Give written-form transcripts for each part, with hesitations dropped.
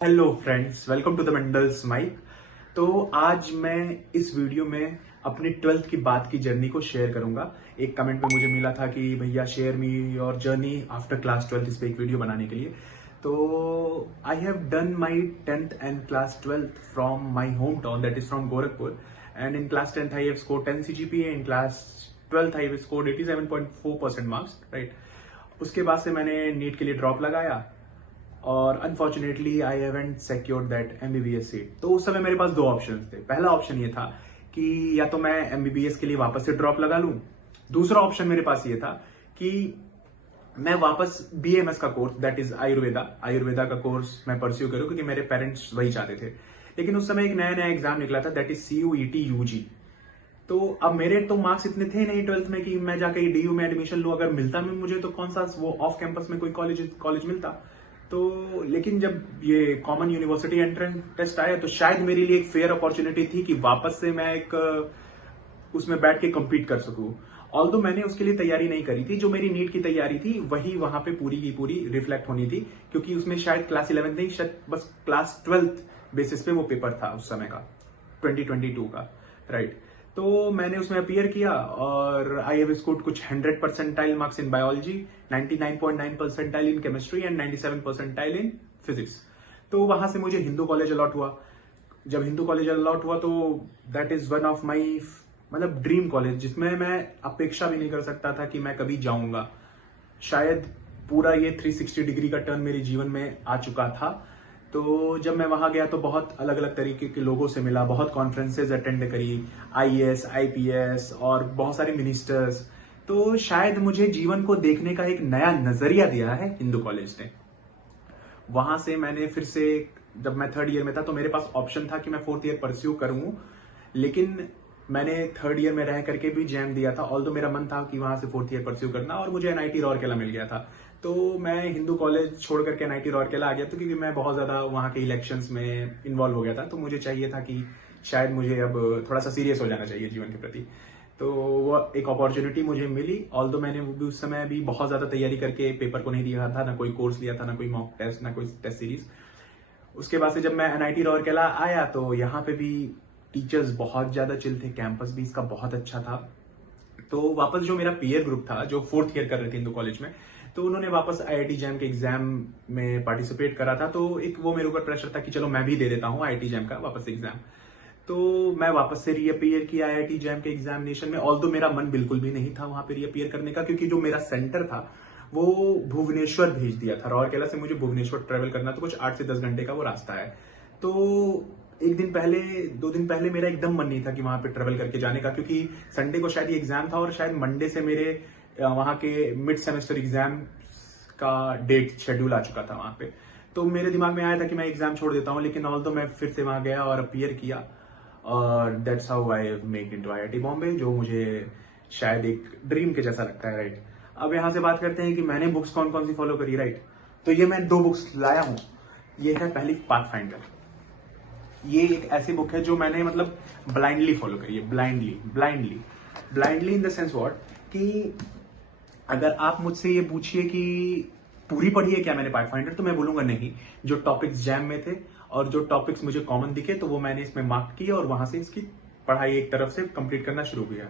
Hello friends, welcome to the Mendel's Mike. तो आज मैं इस वीडियो में अपनी 12th की बात की जर्नी को शेयर करूंगा। एक कमेंट में मुझे मिला था कि भैया share me your journey after class 12th, इस पे एक वीडियो बनाने के लिए। तो I have done my 10th and class 12th from my home town, that is from Gorakhpur. And in class 10th I have score 10 CGPA, in class 12th I have score 87.4% marks, right. उसके बाद से मैंने NEET के लिए drop लगाया और unfortunately I haven't secured that MBBS seat. तो उस समय मेरे पास दो ऑप्शन थे। पहला ऑप्शन ये था कि या तो मैं MBBS के लिए वापस से ड्रॉप लगा लूं, दूसरा ऑप्शन मेरे पास ये था कि मैं वापस BAMS का कोर्स, दैट इज आयुर्वेदा का कोर्स मैं परस्यू करूं, क्योंकि मेरे पेरेंट्स वही चाहते थे। लेकिन उस समय एक नया नया एग्जाम निकला था, दैट इज CUET UG। तो अब मेरे तो मार्क्स इतने थे नहीं 12th में कि मैं जाकर DU में एडमिशन लूं। अगर मिलता भी मुझे तो कौन सा वो ऑफ कैंपस में कोई कॉलेज मिलता। तो लेकिन जब ये कॉमन यूनिवर्सिटी एंट्रेंस टेस्ट आया तो शायद मेरे लिए एक फेयर अपॉर्चुनिटी थी कि वापस से मैं एक उसमें बैठ के compete कर सकूं। ऑल्दो मैंने उसके लिए तैयारी नहीं करी थी, जो मेरी नीट की तैयारी थी वही वहां पे पूरी की पूरी रिफ्लेक्ट होनी थी, क्योंकि उसमें शायद क्लास 11 नहीं, शायद बस क्लास 12th बेसिस पे वो पेपर था उस समय का, 2022 का, राइट। तो मैंने उसमें अपीयर किया और आई हैव स्कोर्ड कुछ 100 percentile marks in biology, 99.9 percentile in chemistry and 97 percentile in physics. तो वहां से मुझे हिंदू कॉलेज अलॉट हुआ। जब हिंदू कॉलेज अलॉट हुआ तो that is one of my मतलब ड्रीम कॉलेज, जिसमें मैं अपेक्षा भी नहीं कर सकता था कि मैं कभी जाऊंगा। शायद पूरा ये 360 डिग्री का टर्न मेरे जीवन में आ चुका था। तो जब मैं वहां गया तो बहुत अलग अलग तरीके के लोगों से मिला, बहुत कॉन्फ्रेंसेज अटेंड करी, IAS IPS और बहुत सारे मिनिस्टर्स। तो शायद मुझे जीवन को देखने का एक नया नजरिया दिया है हिंदू कॉलेज ने। वहां से मैंने फिर से, जब मैं 3rd ईयर में था तो मेरे पास ऑप्शन था कि मैं 4th ईयर परस्यू करूं, लेकिन मैंने 3rd ईयर में रह करके भी जैम दिया था। ऑल्दो मेरा मन था कि वहां से 4th ईयर परस्यू करना, और मुझे NIT राउरकेला मिल गया था। तो मैं हिंदू कॉलेज छोड़ करके NIT राउरकेला आ गया था, क्योंकि मैं बहुत ज्यादा वहां के इलेक्शंस में इन्वॉल्व हो गया था। तो मुझे चाहिए था कि शायद मुझे अब थोड़ा सा सीरियस हो जाना चाहिए जीवन के प्रति। तो वो एक अपॉर्चुनिटी मुझे मिली। ऑल्दो मैंने भी उस समय भी बहुत ज्यादा तैयारी करके पेपर को नहीं दिया था, ना कोई कोर्स लिया था, ना कोई मॉक टेस्ट, ना कोई टेस्ट सीरीज। उसके बाद से जब मैं NIT राउरकेला आया तो यहाँ पे भी टीचर्स बहुत ज्यादा चिल थे, कैंपस भी इसका बहुत अच्छा था। तो वापस जो मेरा पीयर ग्रुप था जो 4th ईयर कर रहे थे हिंदू कॉलेज में, तो उन्होंने वापस IIT जैम के एग्जाम में पार्टिसिपेट करा था। तो एक वो मेरे ऊपर प्रेशर था कि चलो मैं भी दे देता हूँ IIT जैम का वापस एग्जाम। तो मैं वापस से रीअपियर किया IIT जैम के एग्जामिनेशन में। ऑल्दो मेरा मन बिल्कुल भी नहीं था वहां पे रीअपियर करने का, क्योंकि जो मेरा सेंटर था वो भुवनेश्वर भेज दिया था। राउरकेला से मुझे भुवनेश्वर ट्रेवल करना, तो कुछ 8 से 10 घंटे का वो रास्ता है। तो एक दिन पहले, 2 दिन पहले मेरा एकदम मन नहीं था कि वहां पे ट्रेवल करके जाने का, क्योंकि संडे को शायद ये एग्जाम था और शायद मंडे से मेरे वहां के मिड सेमेस्टर एग्जाम का डेट शेड्यूल आ चुका था वहां पे। तो मेरे दिमाग में आया था कि मैं एग्जाम छोड़ देता हूँ, लेकिन ऑल्दो मैं फिर से वहां गया और अपीयर किया, और that's how I make into IIT Bombay, जो मुझे शायद एक ड्रीम के जैसा लगता है, राइट। अब यहां से बात करते हैं कि मैंने बुक्स कौन कौन सी फॉलो करी, राइट। तो ये मैं 2 बुक्स लाया हूं। ये है पहली पाथफाइंडर। ये एक ऐसी बुक है जो मैंने मतलब ब्लाइंडली फॉलो करी है, blindly in the sense what, कि अगर आप मुझसे ये पूछिए कि पूरी पढ़ी है क्या मैंने पाथफाइंडर, तो मैं बोलूंगा नहीं। जो टॉपिक्स जैम में थे और जो टॉपिक्स मुझे कॉमन दिखे तो वो मैंने इसमें मार्क किया, और वहां से इसकी पढ़ाई एक तरफ से कंप्लीट करना शुरू किया।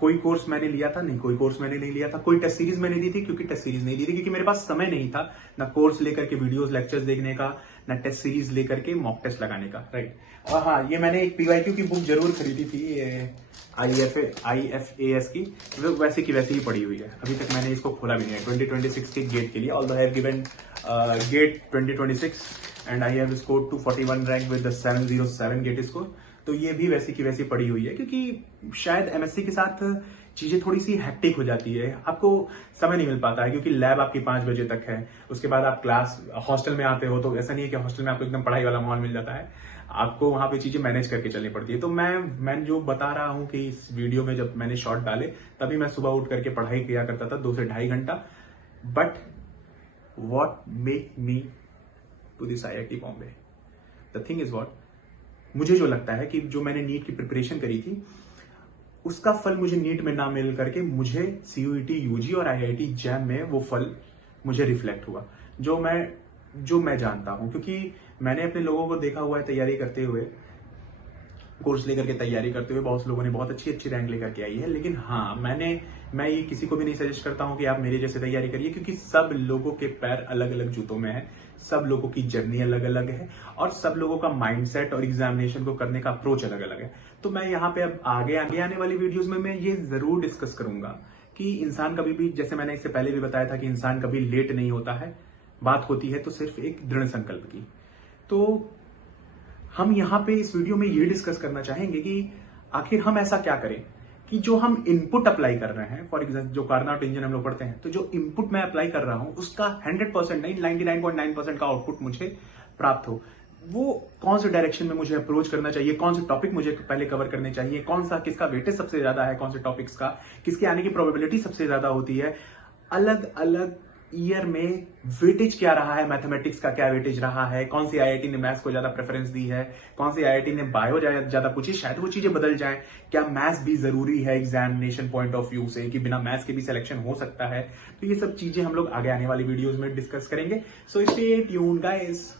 कोई कोर्स मैंने लिया था नहीं, कोई कोर्स मैंने नहीं लिया था। कोई टेस्ट सीरीज मैंने दी थी, क्योंकि टेस्ट सीरीज नहीं दी थी क्योंकि मेरे पास समय नहीं था ना कोर्स लेकर के वीडियोस लेक्चर्स देखने का, ना टेस्ट सीरीज लेकर के मॉक टेस्ट लगाने का, राइट। और हाँ, ये मैंने एक PYQ की बुक जरूर खरीदी थी, IFAS की, वो वैसे की वैसे ही पड़ी हुई है। अभी तक मैंने इसको खोला भी नहीं है 2026 के गेट के लिए। Although I have given GATE 2026 and I have scored 241 rank with 707 GATE score. तो ये भी वैसी की वैसी पड़ी हुई है, क्योंकि शायद MSc के साथ चीजें थोड़ी सी हेक्टिक हो जाती है, आपको समय नहीं मिल पाता है, क्योंकि लैब आपकी 5 बजे तक है। उसके बाद आप क्लास हॉस्टल में आते हो, तो ऐसा नहीं है कि हॉस्टल में आपको एकदम पढ़ाई वाला माहौल मिल जाता है, आपको वहां पे चीजें मैनेज करके चलनी पड़ती है। तो मैं जो बता रहा हूं कि इस वीडियो में जब मैंने शॉर्ट डाले तभी मैं सुबह उठ करके पढ़ाई किया करता था 2 से ढाई घंटा। But what make me to this IIT Bombay, the thing is what, मुझे जो लगता है कि जो मैंने नीट की प्रिपरेशन करी थी उसका फल मुझे नीट में ना मिल करके मुझे CUET UG और IIT जैम में वो फल मुझे रिफ्लेक्ट हुआ, जो मैं जानता हूं। क्योंकि मैंने अपने लोगों को देखा हुआ है तैयारी करते हुए, कोर्स लेकर के तैयारी करते हुए, बहुत लोगों ने बहुत अच्छी अच्छी रैंक लेकर के आई है। लेकिन हाँ, मैं ये किसी को भी नहीं सजेस्ट करता हूं कि आप मेरे जैसे तैयारी करिए, क्योंकि सब लोगों के पैर अलग अलग जूतों में है, सब लोगों की जर्नी अलग अलग है, और सब लोगों का माइंडसेट और एग्जामिनेशन को करने का अप्रोच अलग अलग है। तो मैं यहाँ पे अब आगे आगे आने वाली वीडियोज में मैं ये जरूर डिस्कस करूंगा कि इंसान कभी भी, जैसे मैंने इससे पहले भी बताया था कि इंसान कभी लेट नहीं होता है, बात होती है तो सिर्फ एक दृढ़ संकल्प की। तो हम यहाँ पे इस वीडियो में ये डिस्कस करना चाहेंगे कि आखिर हम ऐसा क्या करें कि जो हम इनपुट अप्लाई कर रहे हैं, फॉर एग्जाम्पल जो कार्नोट इंजन हम लोग पढ़ते हैं, तो जो इनपुट मैं अप्लाई कर रहा हूं उसका 100% नहीं, 99.9% का आउटपुट मुझे प्राप्त हो। वो कौन से डायरेक्शन में मुझे अप्रोच करना चाहिए, कौन से टॉपिक मुझे पहले कवर करने चाहिए, कौन सा किसका वेटेज सबसे ज्यादा है, कौन से टॉपिक्स का किसके आने की प्रोबेबिलिटी सबसे ज्यादा होती है, अलग अलग ईयर में वेटेज क्या रहा है, मैथमेटिक्स का क्या वेटेज रहा है, कौन सी आईआईटी ने मैथ्स को ज्यादा प्रेफरेंस दी है, कौन सी आईआईटी ने बायो ज्यादा पूछी, शायद वो चीजें बदल जाएं। क्या मैथ्स भी जरूरी है एग्जामिनेशन पॉइंट ऑफ व्यू से, कि बिना मैथ्स के भी सिलेक्शन हो सकता है। तो ये सब चीजें हम लोग आगे आने वाली वीडियोस में डिस्कस करेंगे। So stay tuned guys.